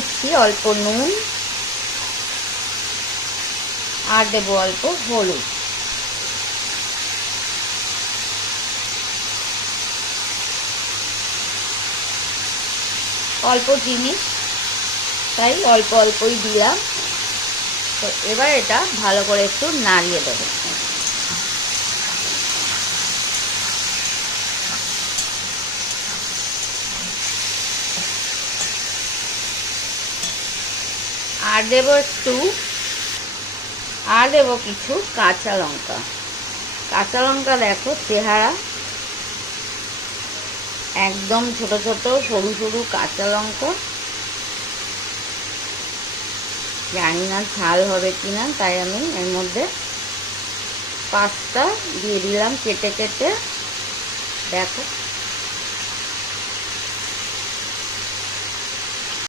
দিচ্ছি অল্প নুন, আর দেবো অল্প হলুদ। অল্প জিনিস, তাই অল্প অল্পই দিলাম। তো এবার এটা ভালো করে একটু নাড়িয়ে দেবো। আর দেবো কিছু কাঁচা লঙ্কা। কাঁচা লঙ্কা দেখো চেহারা, একদম ছোট ছোট সরু সরু কাঁচা লঙ্কা। জানি না ঝাল হবে কিনা, তাই আমি এর মধ্যে 5টা দিয়ে দিলাম কেটে কেটে। দেখো